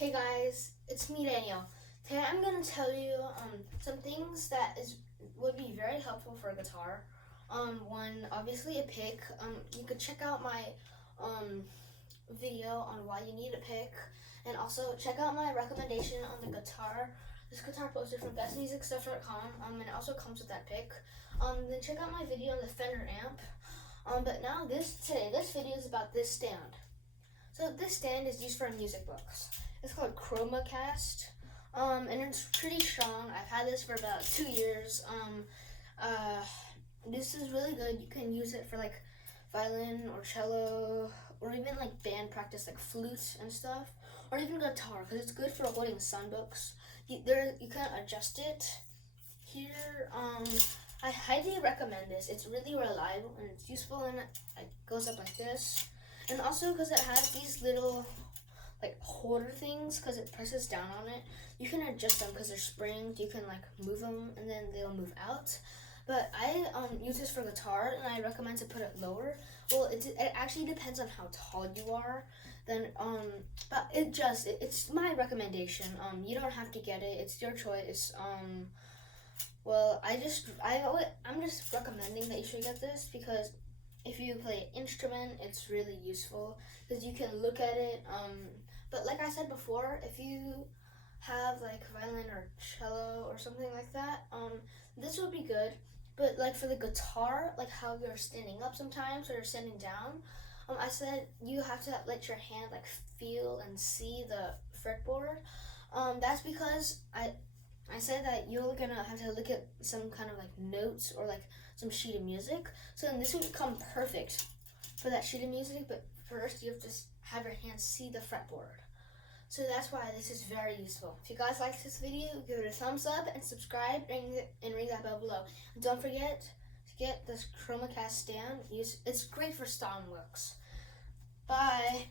Hey guys, it's me Daniel. Today I'm going to tell you some things that would be very helpful for a guitar. One, obviously a pick. You could check out my video on why you need a pick, and also check out my recommendation on the guitar. This guitar posted from bestmusicstuff.com, and it also comes with that pick. Then check out my video on the Fender amp. But now this video is about this stand. So this stand is used for music books. It's called ChromaCast, and it's pretty strong. I've had this for about 2 years. This is really good. You can use it for like violin or cello, or even like band practice, like flute and stuff, or even guitar, because it's good for holding songbooks. You can adjust it here. I highly recommend this. It's really reliable and it's useful, and it goes up like this. And also because it has these little like holder things, because it presses down on it. You can adjust them because they're springs. You can like move them and then they'll move out. But I use this for guitar, and I recommend to put it lower. Well, it actually depends on how tall you are. Then but it's my recommendation. You don't have to get it. It's your choice. Well, I'm just recommending that you should get this, because if you play an instrument, it's really useful because you can look at it. But like I said before, if you have like violin or cello or something like that, this would be good. But like for the guitar, like how you're standing up sometimes or you're standing down, I said you have to let your hand like feel and see the fretboard. That's because I said that you're gonna have to look at some kind of like notes or like some sheet of music. So then this would become perfect for that sheet of music, but first you have to have your hands see the fretboard. So that's why this is very useful. If you guys like this video, give it a thumbs up and subscribe and ring that bell below. And don't forget to get this ChromaCast stand. It's great for songbooks. Bye.